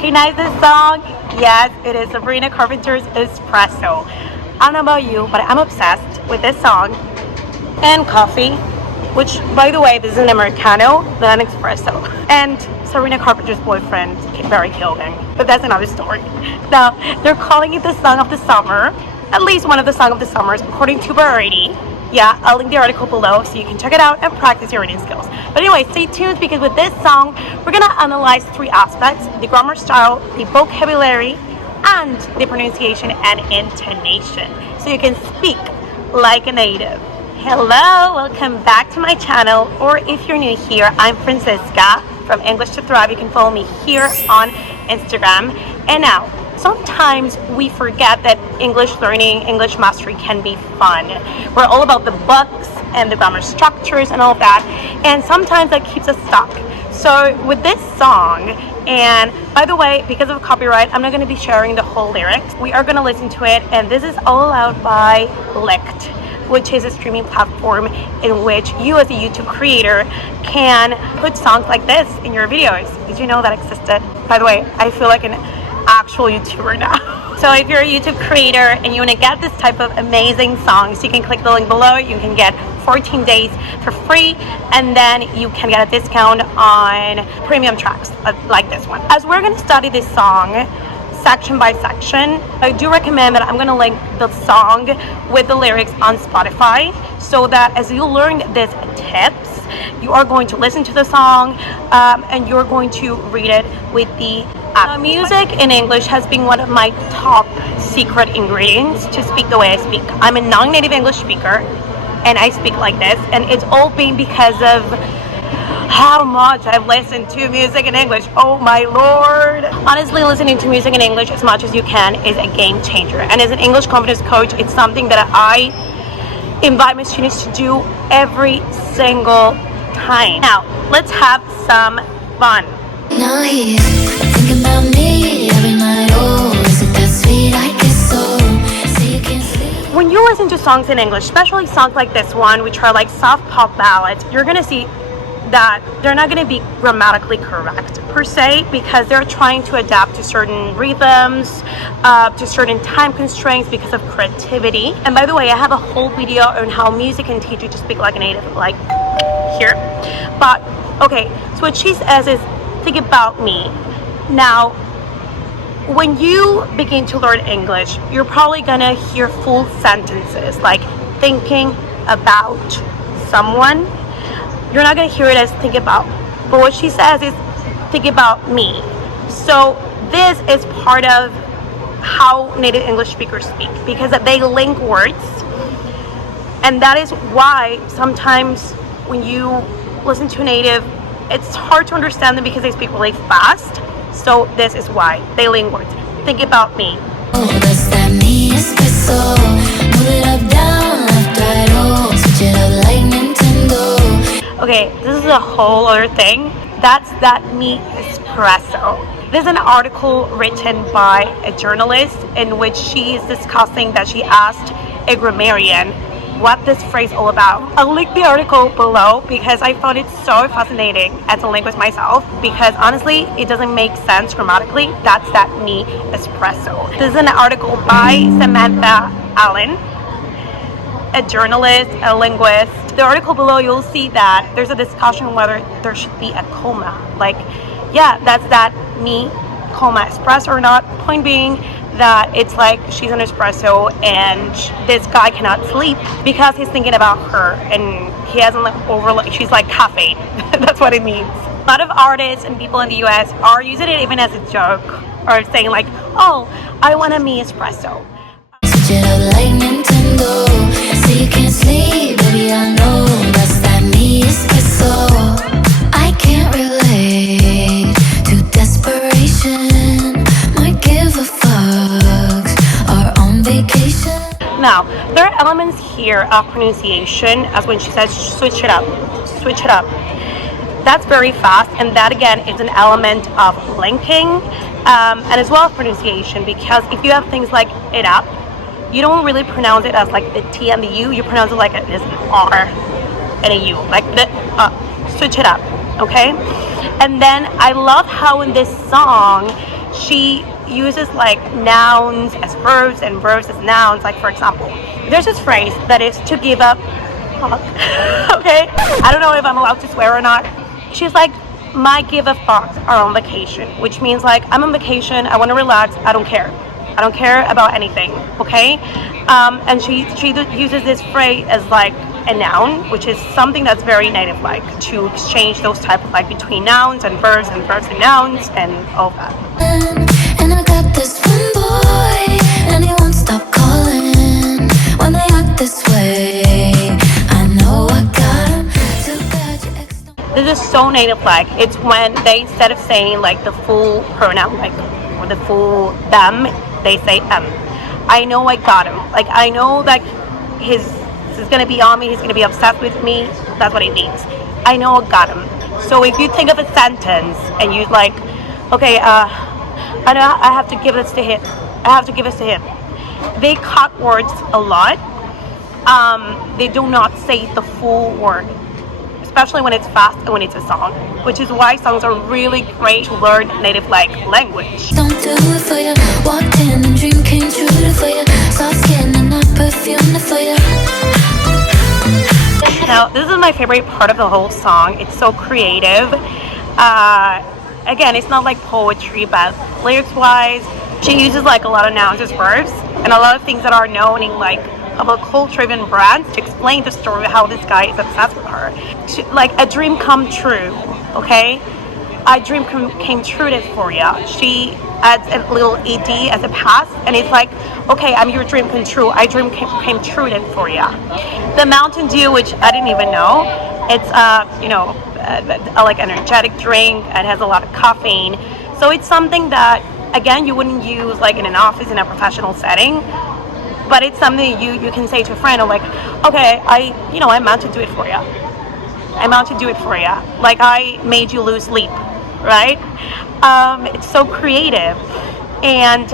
recognize this song? Yes, it is Sabrina Carpenter's Espresso. I don't know about you, but I'm obsessed with this song and coffee, which, by the way, this is an Americano, not an espresso. And Sabrina Carpenter's boyfriend very killed him, but that's another story. Now, they're calling it the song of the summer, at least one of the song of the summers, according to Variety. Yeah, I'll link the article below so you can check it out and practice your reading skills. But anyway, stay tuned because with this song, we're gonna analyze three aspects: the grammar style, the vocabulary, and the pronunciation and intonation, so you can speak like a native. Hello, welcome back to my channel, or if you're new here, I'm Francisca from English to Thrive. You can follow me here on Instagram. And now, sometimes we forget that English learning, English mastery can be fun. We're all about the books and the grammar structures and all of that, and sometimes that keeps us stuck. So with this song, and by the way, because of copyright, I'm not going to be sharing the whole lyrics. We are going to listen to it, and this is all allowed by Licked, which is a streaming platform in which you as a YouTube creator can put songs like this in your videos. Did you know that existed? By the way, I feel like an actual YouTuber now. So if you're a YouTube creator and you want to get this type of amazing songs, you can click the link below. You can get 14 days for free, and then you can get a discount on premium tracks like this one. As we're going to study this song section by section, I do recommend that I'm going to link the song with the lyrics on Spotify, so that as you learn these tips, you are going to listen to the song and you're going to read it with the app. Music in English has been one of my top secret ingredients to speak the way I speak. I'm a non-native English speaker and I speak like this, and it's all been because of how much I've listened to music in English. Oh my lord. Honestly, listening to music in English as much as you can is a game changer. And as an English confidence coach, it's something that I invite my students to do every single time. Now, let's have some fun. Now he's thinking about me every night. Oh, is it that sweet? I guess so. So you can sleep. When you listen to songs in English, especially songs like this one, which are like soft pop ballads, you're gonna see that they're not going to be grammatically correct per se, because they're trying to adapt to certain rhythms, to certain time constraints because of creativity. And by the way, I have a whole video on how music can teach you to speak like a native, like here. But okay, so what she says is, think about me. Now, when you begin to learn English, you're probably gonna hear full sentences like thinking about someone. You're not going to hear it as think about, but what she says is think about me. So this is part of how native English speakers speak, because they link words, and that is why sometimes when you listen to a native, it's hard to understand them because they speak really fast. So this is why they link words. Think about me. Oh, does that mean espresso? Move it up, down, left, right, oh, switch it up like Nintendo. Okay, this is a whole other thing. That's that me espresso. This is an article written by a journalist in which she is discussing that she asked a grammarian what this phrase all about. I'll link the article below because I found it so fascinating as a linguist myself, because honestly, it doesn't make sense grammatically. That's that me espresso. This is an article by Samantha Allen, a journalist, a linguist. The article below, you'll see that there's a discussion whether there should be a comma. Like, yeah, that's that me, comma, espresso or not. Point being that it's like she's an espresso and this guy cannot sleep because he's thinking about her and he hasn't she's like caffeine. That's what it means. A lot of artists and people in the US are using it even as a joke, or saying like, oh, I want a me espresso. Switch it up like Nintendo. So you can sleep, baby, I know. That's that me espresso. I can't relate to desperation. Might give a fucks. Are on vacation. Now, there are elements here of pronunciation, as when she says switch it up, switch it up. That's very fast, and that again is an element of linking, and as well as pronunciation, because if you have things like it up, you don't really pronounce it as like the T and the U, you pronounce it like it is an R and a U, like the switch it up, okay? And then I love how in this song she uses like nouns as verbs and verbs as nouns. Like, for example, there's this phrase that is to give up. Okay, I don't know if I'm allowed to swear or not. She's like, my give up thoughts are on vacation, which means like, I'm on vacation, I want to relax, I don't care about anything. Okay, and she uses this phrase as like a noun, which is something that's very native, like to exchange those type of like between nouns and verbs and nouns and all that. And I got this one boy, and he won't stop calling when they act this way. I know I got him. Too bad your ex don't. This is so native like. It's when they, instead of saying like the full pronoun, like, or the full them, they say I know I got him. Like, I know that he's gonna be on me, he's gonna be obsessed with me. That's what it means. I know I got him. So if you think of a sentence and you like, okay, I know I have to give this to him. I have to give this to him. They cut words a lot. They do not say the full word, especially when it's fast and when it's a song, which is why songs are really great to learn native like language. Don't do it for you. Walked in and dream came true for you. Soft skin and not perfume for you. Now, this is my favorite part of the whole song. It's so creative. Again, it's not like poetry, but lyrics-wise, she uses like a lot of nouns as verbs and a lot of things that are known in like about culture-driven brands to explain the story of how this guy is obsessed with her. Like a dream come true, okay? A dream came true for you. She adds a little ed as a past, and it's like, okay, I'm your dream come true. I dream came true for you. The Mountain Dew, which I didn't even know, it's a like energetic drink. It has a lot of caffeine, so it's something that again you wouldn't use like in an office in a professional setting. But it's something you can say to a friend, or like, okay, I'm out to do it for you. I'm out to do it for you. Like, I made you lose sleep, right? It's so creative. And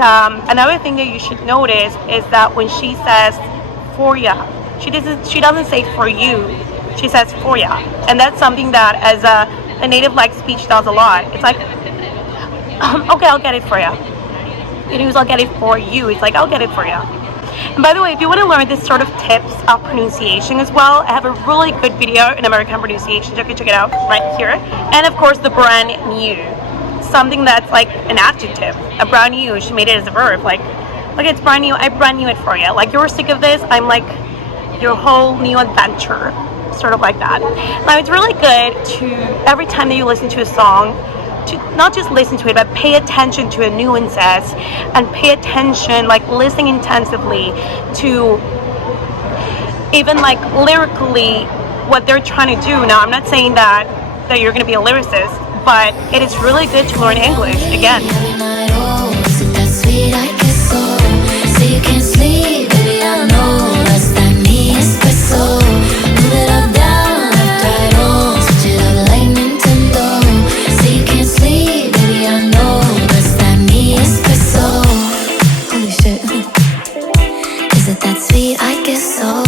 another thing that you should notice is that when she says for ya, she doesn't say for you. She says for ya, and that's something that as a native like speech does a lot. It's like, okay, I'll get it for you. It was I'll get it for you. It's like, I'll get it for you. And by the way, if you want to learn this sort of tips of pronunciation as well, I have a really good video in American pronunciation. You can check it out right here. And of course, the brand new, something that's like an adjective, a brand new. She made it as a verb. Like, it's brand new. I brand new it for you. Like, you're sick of this. I'm like your whole new adventure, sort of like that. Now, it's really good to every time that you listen to a song, to not just listen to it, but pay attention to the nuances and pay attention, like listen intensively to even like lyrically what they're trying to do. Now, I'm not saying that you're going to be a lyricist, but it is really good to learn English again. Every night, oh, is it that sweet? I guess so. Say you can't sleep, baby, I know that's that me espresso. Move it up, down, left, right, oh, switch it up like Nintendo. Say you can't sleep, baby, I know that's that me espresso. Holy shit. Is it that sweet? I guess so.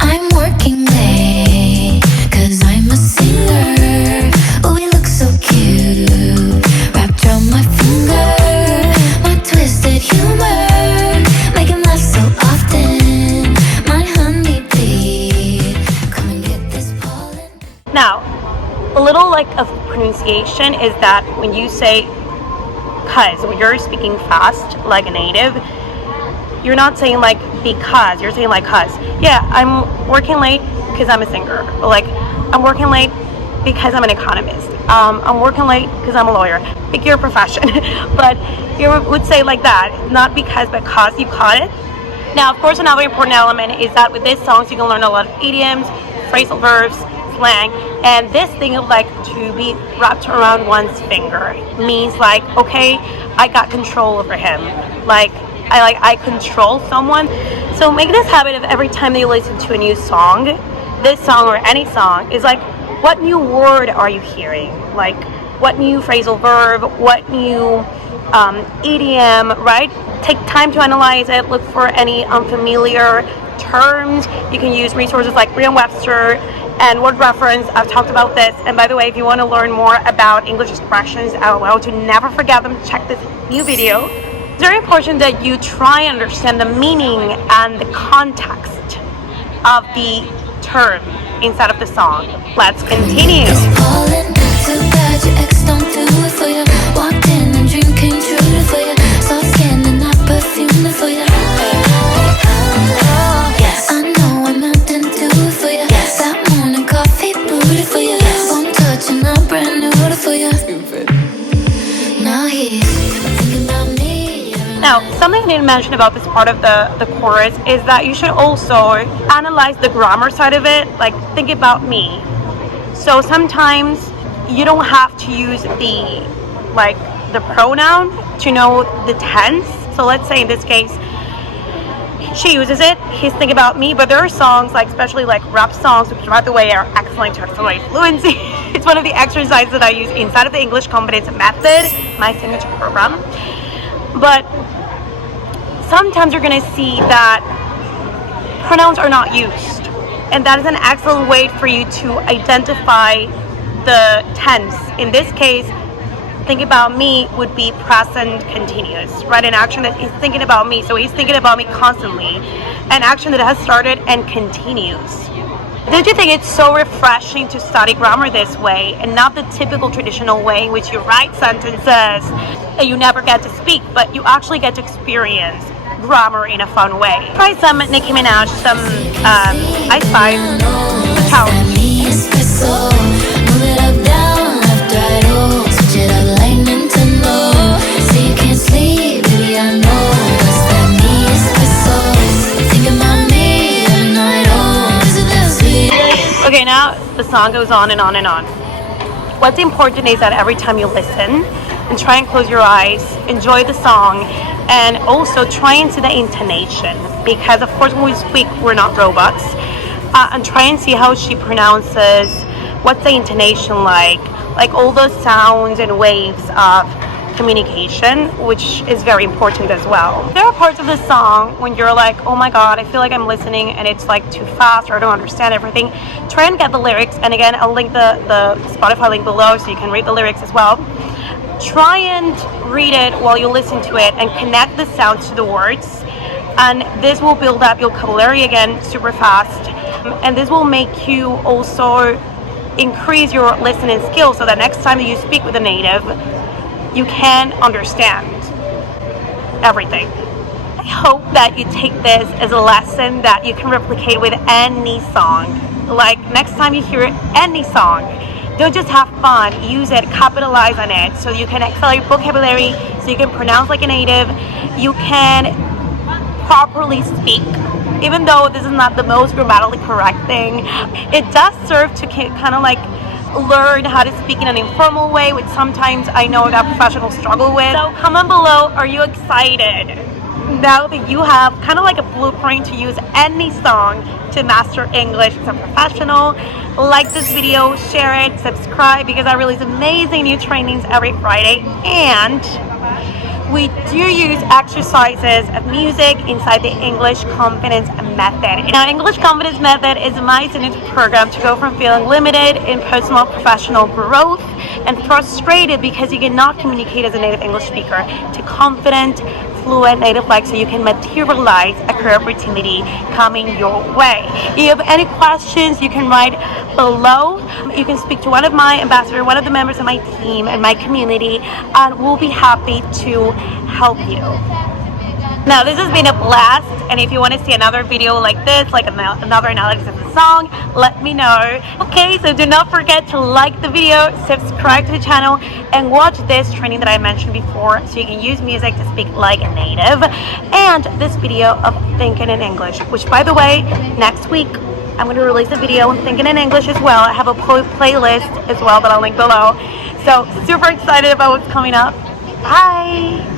I'm working late, 'cause I'm a singer. Oh, we look so cute, wrapped around my finger. My twisted humor, make him laugh so often. My honeybee, come and get this pollen. Now, a little like of pronunciation is that when you say cuz, when you're speaking fast like a native, you're not saying like because, you're saying like cuz. Yeah, I'm working late because I'm a singer. Or like, I'm working late because I'm an economist. I'm working late because I'm a lawyer. Pick your profession. But you would say like that, not because, but cause. You caught it. Now, of course, another important element is that with these songs, you can learn a lot of idioms, phrasal verbs, slang, and this thing of like to be wrapped around one's finger means like, okay, I got control over him. Like, I control someone. So make this habit of every time that you listen to a new song, this song or any song, is like, what new word are you hearing? Like, what new phrasal verb, what new idiom, right? Take time to analyze it, look for any unfamiliar terms. You can use resources like Merriam-Webster and word reference. I've talked about this. And by the way, if you want to learn more about English expressions, I want you to never forget them. Check this new video. It's very important that you try and understand the meaning and the context of the term inside of the song. Let's continue. Now, something I didn't mention about this part of the chorus is that you should also analyze the grammar side of it, like think about me. So sometimes you don't have to use the pronoun to know the tense. So let's say in this case, she uses it, he's thinking about me, but there are songs, like especially like rap songs, which by the way are excellent to accelerate fluency. It's one of the exercises that I use inside of the English Confidence Method, my signature program. But sometimes you're going to see that pronouns are not used, and that is an excellent way for you to identify the tense. In this case, think about me would be present continuous, right? An action that he's thinking about me, so he's thinking about me constantly. An action that has started and continues. Don't you think it's so refreshing to study grammar this way and not the typical traditional way in which you write sentences and you never get to speak, but you actually get to experience grammar in a fun way? Try some Nicki Minaj, some Ice Spice, challenge. Okay, now the song goes on and on and on. What's important is that every time you listen and try and close your eyes, enjoy the song, and also try and see the intonation, because of course when we speak we're not robots, and try and see how she pronounces, what's the intonation like all those sounds and waves of communication, which is very important as well. There are parts of the song when you're like, oh my god, I feel like I'm listening and it's like too fast or I don't understand everything. Try and get the lyrics, and again I'll link the Spotify link below so you can read the lyrics as well. Try and read it while you listen to it and connect the sounds to the words, and this will build up your vocabulary again super fast, and this will make you also increase your listening skills so that next time that you speak with a native you can understand everything. I hope that you take this as a lesson that you can replicate with any song. Like next time you hear any song, don't just have fun, use it, capitalize on it so you can accelerate vocabulary, so you can pronounce like a native, you can properly speak. Even though this is not the most grammatically correct thing, it does serve to kind of like learn how to speak in an informal way, which sometimes I know that professionals struggle with. So comment below, are you excited now that you have kind of like a blueprint to use any song to master English as a professional? Like this video, share it, subscribe, because I release amazing new trainings every Friday, and we do use exercises of music inside the English Confidence Method. Now, English Confidence Method is my signature program to go from feeling limited in personal and professional growth and frustrated because you cannot communicate as a native English speaker to confident, fluent native-like, so you can materialize a career opportunity coming your way. If you have any questions, you can write below. You can speak to one of my ambassadors, one of the members of my team and my community, and we'll be happy to help you. Now, this has been a blast, and if you want to see another video like this, like another analysis of the song, let me know. Okay, so do not forget to like the video, subscribe to the channel, and watch this training that I mentioned before so you can use music to speak like a native, and this video of Thinking in English, which by the way, next week I'm going to release a video on Thinking in English as well. I have a playlist as well that I'll link below. So super excited about what's coming up. Bye!